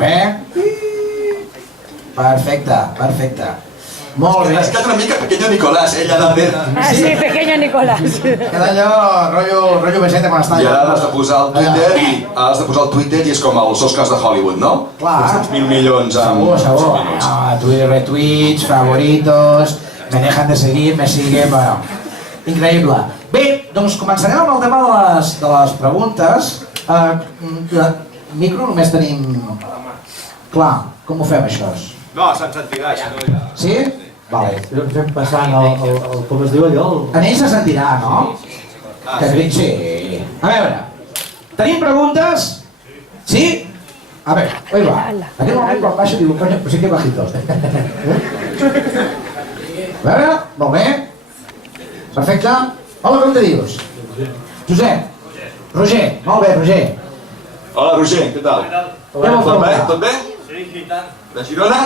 bé. Perfecte, perfecte. Molt bé. Es queda una mica Pequeño Nicolás, ella ha de... Ah, sí, Pequeño Nicolás. Queda allò, rotllo beseta quan està I ara has de posar el Twitter i és com els Oscars de Hollywood, no? Clar. 1.000 milions amb... Segur. Retweets, favoritos, me dejan de seguir, me siguen, bueno, increïble. Bé, doncs començarem amb el tema de les preguntes. Micro només tenim... Clar, com ho fem això? No, se'n sentirà, això no hi ha... Sí? Vale. Fem passant el com es diu allò? En ell se sentirà, no? Que crec, sí. A veure, tenim preguntes? Sí? A veure, ahí va. Aquell moment quan baixa diu, coño, pues sí que bajitos. A veure, molt bé. Perfecte. Hola, com te dius? Josep. Roger. Molt bé, Roger. Hola, Roger, què tal? Tot bé? Tot bé? Sí, i tant. De Girona?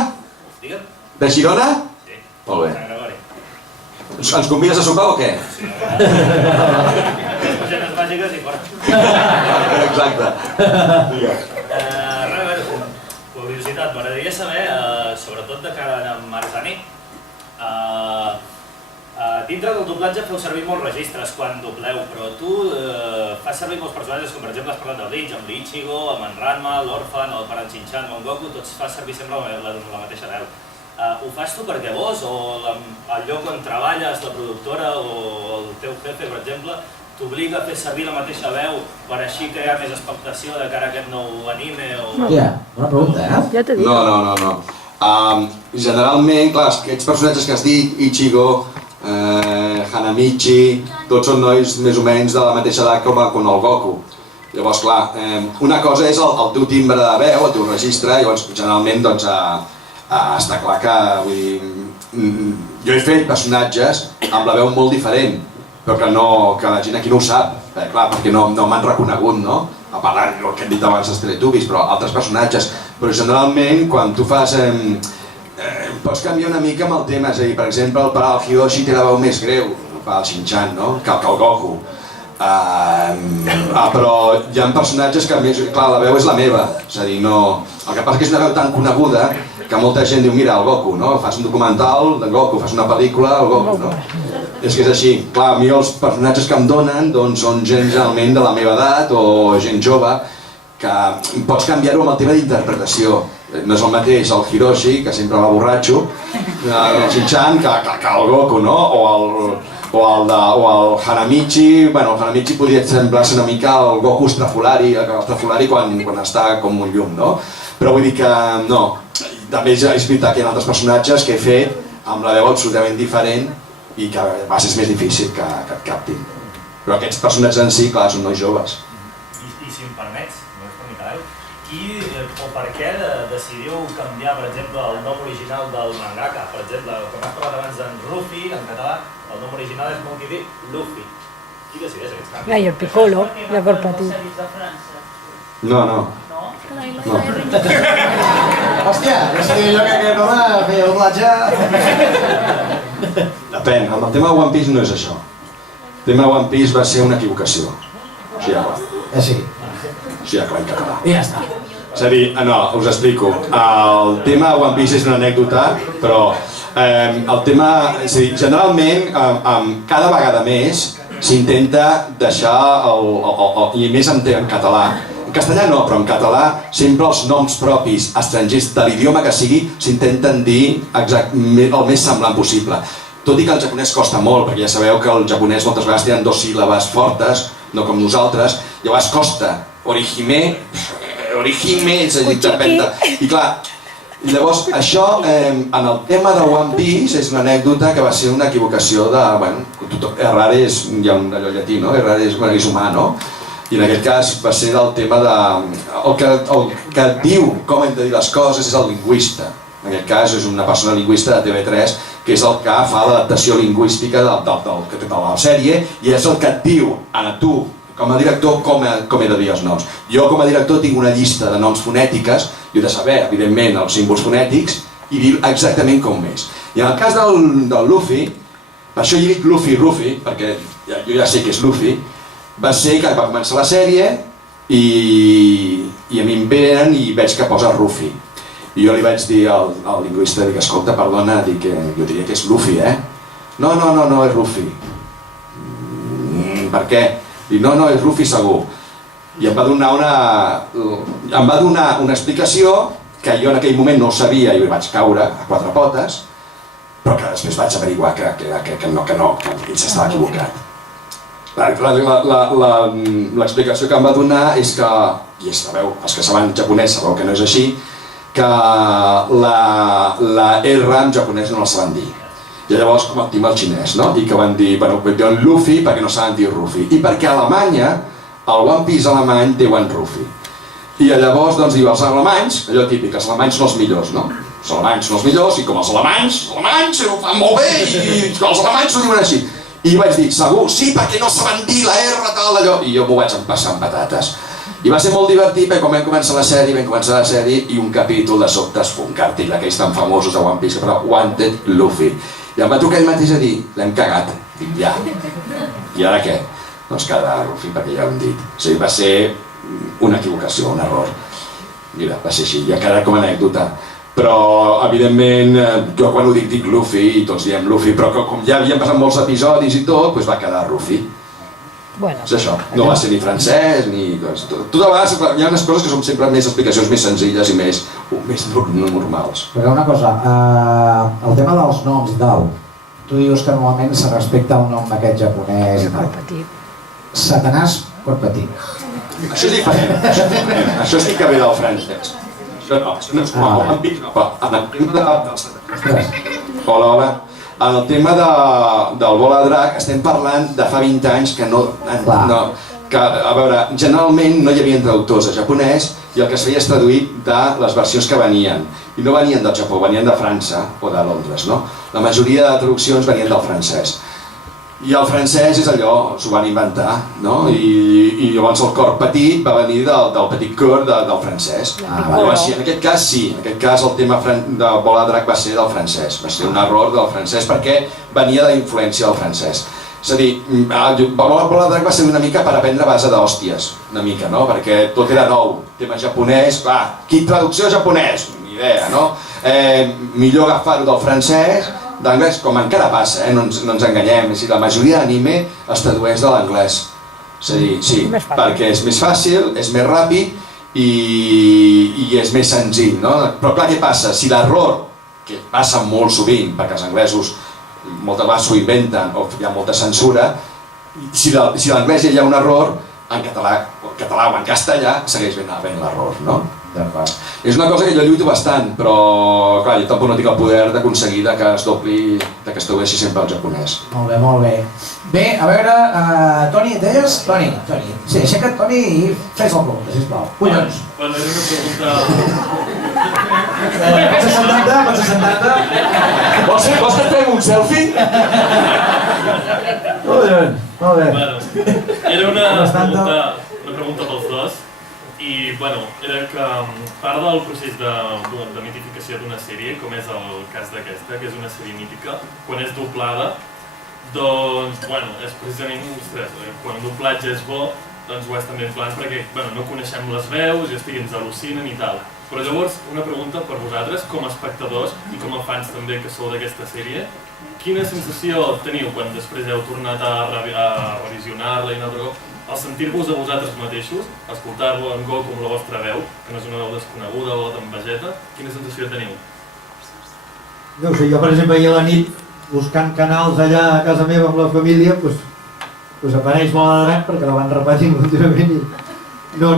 Digue'm. De Girona? Sí. Molt bé. Sant Gregori. Ens convides a sopar o què? Genes màgiques i fora. Exacte. Curiositat, m'agradaria saber, sobretot de cara a Marzani, dintre del doblatge feu servir molts registres quan dobleu, però tu fas servir molts personatges, com per exemple has parlat del Bleach, amb l'Ichigo, amb en Ranma, l'Orphan, el Pare Shin-chan, amb en Goku, tots fas servir sempre la mateixa veu. Ho fas tu perquè vols, o el lloc on treballes, la productora o el teu jefe, per exemple, t'obliga a fer servir la mateixa veu per així crear més expectació de cara a aquest nou anime o... Hòstia, bona pregunta, eh? Ja t'he dit. No. Generalment, clar, aquests personatges que has dit, Ichigo, Hanamichi, tots són nois més o menys de la mateixa edat com el Goku. Llavors, clar, una cosa és el teu timbre de veu, el teu registre, llavors generalment doncs, està clar que, vull dir, jo he fet personatges amb la veu molt diferent, però que la gent aquí no ho sap, clar, perquè no m'han reconegut, no? A part del que hem dit abans dels Teletubbies, però altres personatges. Però generalment, quan tu fas... pots canviar una mica amb el tema, és a dir, per exemple, el pare del Hiroshi té la veu més greu, el pare del Shin-chan, no? Que el Goku. Però hi ha personatges que, clar, la veu és la meva, és a dir, no... El que passa és que és una veu tan coneguda que molta gent diu, mira, el Goku, no? Fas un documental del Goku, fas una pel·lícula, el Goku, no? És que és així. Clar, a mi els personatges que em donen són gent generalment de la meva edat o gent jove, que pots canviar-ho amb el tema d'interpretació. No és el mateix el Hiroshi, que sempre va borratxo, el Shin-chan, que el Goku, no? O el Hanamichi, bueno, el Hanamichi podria semblar-se una mica el Goku estrafolari quan està com un llum, no? Però vull dir que no, també és veritat que hi ha altres personatges que he fet amb la veu absolutament diferent i que a vegades és més difícil que et captin. Però aquests personatges en si, clar, són nois joves. I si em permets, només per Micael, qui o per què decidiu canviar, per exemple, el nom original del mangaka? Per exemple, com has parlat abans d'en Ruffy, en català, el nom original és Monkey D. Luffy. Qui decideix aquests canvis? I el Piccolo, ja per patir. No. Hòstia, ja sabia jo que aquest home feia doblatge... Depèn, amb el tema de One Piece no és això. El tema de One Piece va ser una equivocació. Així ja clar. Sí. Així ja clar en català. I ja està. És a dir, no, us explico. El tema de One Piece és una anècdota, però el tema... És a dir, generalment, cada vegada més s'intenta deixar, i més en català, en castellà no, però en català sempre els noms propis estrangers de l'idioma que sigui s'intenten dir el més semblant possible. Tot i que el japonès costa molt, perquè ja sabeu que el japonès moltes vegades tenen 2 síl·labes fortes, no com nosaltres, llavors costa. Orihime, és a dir, depèn de... I clar, llavors això, en el tema de One Piece, és una anècdota que va ser una equivocació de... Bueno, errare és, hi ha un allò llatí, no? Errare és humà, no? I en aquest cas va ser del tema de... El que diu com hem de dir les coses és el lingüista. En aquest cas és una persona lingüista de TV3 que és el que fa l'adaptació lingüística de la sèrie i és el que et diu a tu, com a director, com he de dir els noms. Jo com a director tinc una llista de noms fonètiques i he de saber, evidentment, els símbols fonètics i dir exactament com és. I en el cas del Luffy, per això he dit Luffy, perquè jo ja sé que és Luffy, va ser que va començar la sèrie i i a mi em venen i veig que posa Rufi. I jo li vaig dir al lingüista, dic, escolta, perdona, dic, jo diria que és Luffy, eh? No, és Rufi. Per què? Dic, no, és Rufi segur. I em va donar una explicació que jo en aquell moment no ho sabia i vaig caure a quatre potes, però que després vaig averiguar que ell s'estava equivocat. L'explicació que em va donar és que, i els que saben japonès sabeu que no és així, que la R en japonès no la saben dir. I llavors com el xinès, no? I que van dir, bueno, diuen Luffy perquè no saben dir Rufi. I perquè a Alemanya, el One Piece alemany diuen Rufi. I llavors, doncs, diu, els alemanys, allò típic, els alemanys són els millors, no? Els alemanys són els millors i com els alemanys ho fan molt bé i els alemanys ho diuen així. I vaig dir, segur, sí, perquè no saben dir la R, tal, allò. I jo m'ho vaig empassar amb patates. I va ser molt divertit perquè quan vam començar la sèrie i un capítol de sobte es fa un cartell d'aquells tan famosos de One Piece, però Wanted Luffy. I em va tocar ell mateix a dir, l'hem cagat. Dic, ja. I ara què? Doncs quedarà Luffy perquè ja ho hem dit. O sigui, va ser una equivocació, un error. Mira, va ser així, ja quedarà com a anècdota. Però, evidentment, jo quan ho dic Luffy i tots diem Luffy, però com ja havien passat molts episodis i tot, doncs va quedar Rufi. És això, no va ser ni francès, ni... Tot a vegades hi ha unes coses que són sempre més explicacions més senzilles i més normals. Però una cosa, el tema dels noms i tal, tu dius que normalment se respecta el nom d'aquest japonès i tal. Satanàs pot patir. Això és diferent, això sí que ve del francès. Això no és com el One Piece, no, però en el tema del Satanàs. Hola. En el tema del Bola de Drac estem parlant de fa 20 anys que a veure, generalment no hi havia traductors a japonès i el que es feia és traduir de les versions que venien. I no venien del Japó, venien de França o de Londres, no? La majoria de traduccions venien del francès. I el francès és allò, s'ho van inventar, no? I llavors el cor petit va venir del petit cor del francès. Llavors, en aquest cas sí, en aquest cas el tema de Bola de Drac va ser del francès, va ser un error del francès perquè venia de la influència del francès. És a dir, Bola de Drac va ser una mica per aprendre a base d'hòsties, una mica, no? Perquè tot era nou, tema japonès, clar, quina traducció japonès? Ni idea, no? Millor agafar-ho del francès, d'anglès, com encara passa, no ens enganyem, la majoria d'anime es tradueix de l'anglès. És a dir, sí, perquè és més fàcil, és més ràpid i és més senzill, no? Però clar, què passa? Si l'error, que passa molt sovint, perquè els anglesos moltes vegades s'ho inventen o hi ha molta censura, si l'anglès ja hi ha un error, en català o en castellà segueix ben l'error, no? És una cosa que jo lluito bastant, però clar, jo tampoc no tinc el poder d'aconseguir que es dobli, que es tradueixi sempre al japonès. Molt bé, molt bé. Bé, a veure, Toni, deies? Toni. Sí, aixeca't, Toni, i fes la pregunta, sisplau. Collons. Bueno, és una pregunta... Pots assentar-te? Vols que et fem un selfie? Molt bé. Bueno, era una pregunta pels dos. I, bueno, era que part del procés de mitificació d'una sèrie, com és el cas d'aquesta, que és una sèrie mítica, quan és doblada, doncs, bueno, és precisament, ostres, quan el doblatge és bo, doncs ho és també en plan perquè, bueno, no coneixem les veus i ens al·lucinen i tal. Però llavors, una pregunta per vosaltres, com a espectadors i com a fans també que sou d'aquesta sèrie, quina sensació teniu quan després heu tornat a revisionar-la i un altre cop? Al sentir-vos a vosaltres mateixos, escoltar-lo en Goku amb la vostra veu, que no és una veu desconeguda o d'en Vegeta, quina sensació teniu? No ho sé, jo per exemple ahir a la nit, buscant canals allà a casa meva amb la família, doncs apareix Bola de Drac perquè la van repetint contínuament i... No,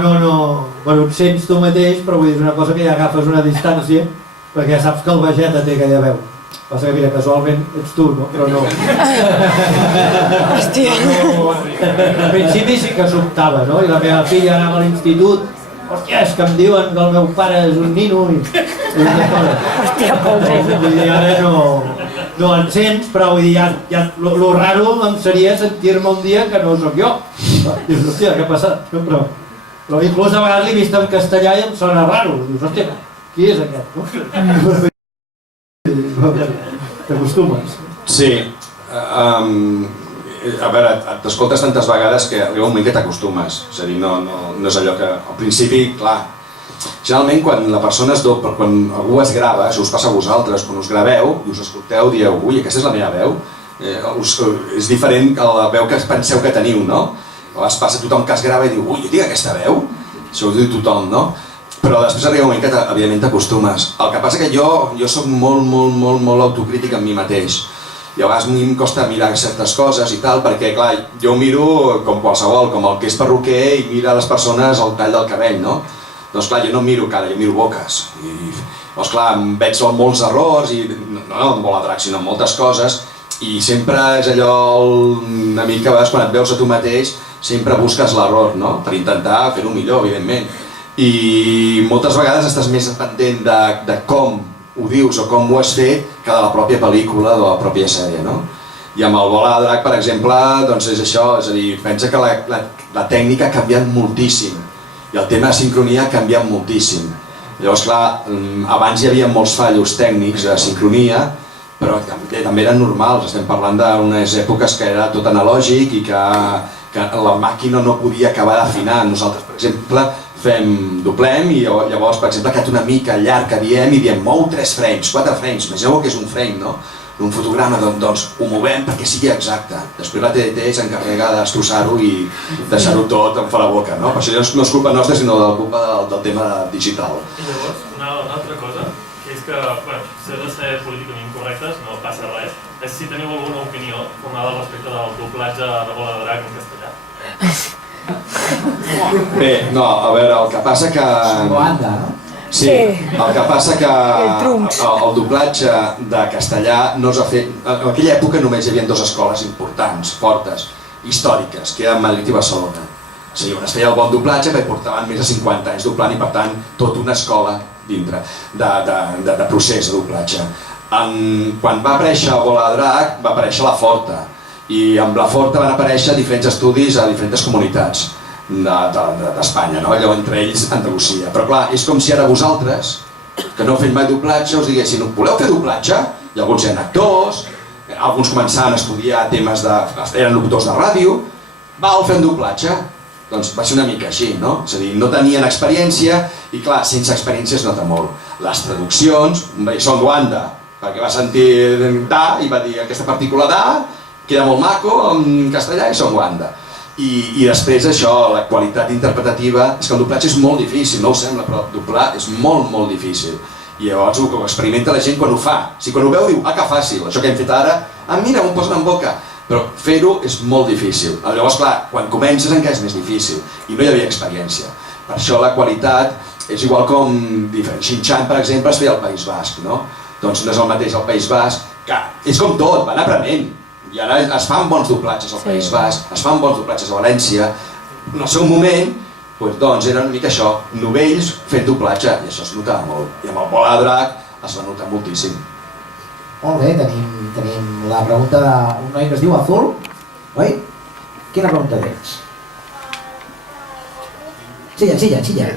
bueno, et sents tu mateix, però vull dir, és una cosa que ja agafes una distància, perquè ja saps que el Vegeta té aquella veu. Passa que, mira, casualment ets tu, no? Però no... Hòstia. Al principi sí que sobtava, no? I la meva filla anava a l'institut, hòstia, és que em diuen que el meu pare és un nino i... Hòstia, pobre. Vull dir, ara no en sents, però vull dir, lo raro em seria sentir-me un dia que no sóc jo. Dius, hòstia, què ha passat? Però inclús a vegades l'he vist en castellà i em sona raro. Dius, hòstia, qui és aquest? T'acostumes. Sí. A veure, t'escoltes tantes vegades que arriba un moment que t'acostumes. És a dir, no és allò que al principi, clar, generalment quan la persona es dobla, quan algú es grava, això us passa a vosaltres, quan us graveu i us escolteu, dieu, ui, aquesta és la meva veu. És diferent a la veu que penseu que teniu, no? A vegades passa tothom que es grava i diu, ui, jo tinc aquesta veu? Això ho diu tothom, no? Però després arriba un moment que, evidentment, t'acostumes. El que passa que jo soc molt autocrític amb mi mateix. I a vegades a mi em costa mirar certes coses i tal, perquè, clar, jo miro com qualsevol, com el que és perruquer i mira les persones el tall del cabell, no? Doncs, clar, jo no miro cara, jo miro boques. I, doncs, clar, em veig molts errors, i no en Bola de Drac, sinó en moltes coses, i sempre és allò, una mica, a vegades, quan et veus a tu mateix, sempre busques l'error, no? Per intentar fer-ho millor, evidentment. I moltes vegades estàs més pendent de com ho dius o com ho has fet que de la pròpia pel·lícula o de la pròpia sèrie, no? I amb el Bola de Drac, per exemple, doncs és això, és a dir, pensa que la tècnica ha canviat moltíssim i el tema de sincronia ha canviat moltíssim. Llavors, clar, abans hi havia molts fallos tècnics de sincronia, però també eren normals, estem parlant d'unes èpoques que era tot analògic i que la màquina no podia acabar d'afinar. Nosaltres, per exemple, doblem i llavors, per exemple, queda una mica llarg que diem i diem mou 3 frames, 4 frames, imagineu que és un frame, no? Un fotograma, doncs ho movem perquè sigui exacte. Després la TDT s'encarrega de destrossar-ho i deixar-ho tot en fa la boca, no? Per això no és culpa nostra, sinó de la culpa del tema digital. I llavors, una altra cosa, que és que, bueno, si heu de ser políticament correctes, no passa res, és si teniu alguna opinió formada respecte del doblatge de Bola de Drac en castellà. Bé, no, a veure, el que passa que... Banda, no? Sí, el que passa que el doblatge de castellà no s'ha fet... En aquella època només hi havia 2 escoles importants, fortes, històriques, que eren Madrid i Barcelona. O sigui, on es feia el bon doblatge perquè portaven més de 50 anys doblant i, per tant, tota una escola dintre de procés de doblatge. Quan va aparèixer Bola de Drac, va aparèixer la Forta, i amb la Forta van aparèixer diferents estudis a diferents comunitats d'Espanya, no? Allò entre ells Andalusia. Però clar, és com si ara vosaltres, que no heu fet mai doblatge, us diguessin, voleu fer doblatge? I alguns eren actors, alguns començaven a estudiar temes eren locutors de ràdio, fem doblatge. Doncs va ser una mica així, no? És a dir, no tenien experiència i clar, sense experiència es nota molt. Les traduccions, Son Wanda, perquè va sentir da i va dir aquesta partícula da, queda molt maco en castellà i Son Wanda. I després això, la qualitat interpretativa, és que el doblatge és molt difícil, no ho sembla, però doblar és molt difícil. I llavors ho experimenta la gent quan ho fa. Si quan ho veu diu, que fàcil, això que hem fet ara, mira, m'ho posen en boca. Però fer-ho és molt difícil. Llavors, clar, quan comences encara és més difícil i no hi havia experiència. Per això la qualitat és igual com Shin-Chan, per exemple, es feia al País Basc, no? Doncs no és el mateix al País Basc, que és com tot, van aprenent. I ara es fan bons doblatges al País Basc, es fan bons doblatges a València. En el seu moment, doncs era una mica això, novells fent doblatge, i això es notava molt. I amb el Bola de Drac es va notar moltíssim. Molt bé, tenim la pregunta d'un noi que es diu Azul, oi? Quina pregunta tens? Xilla.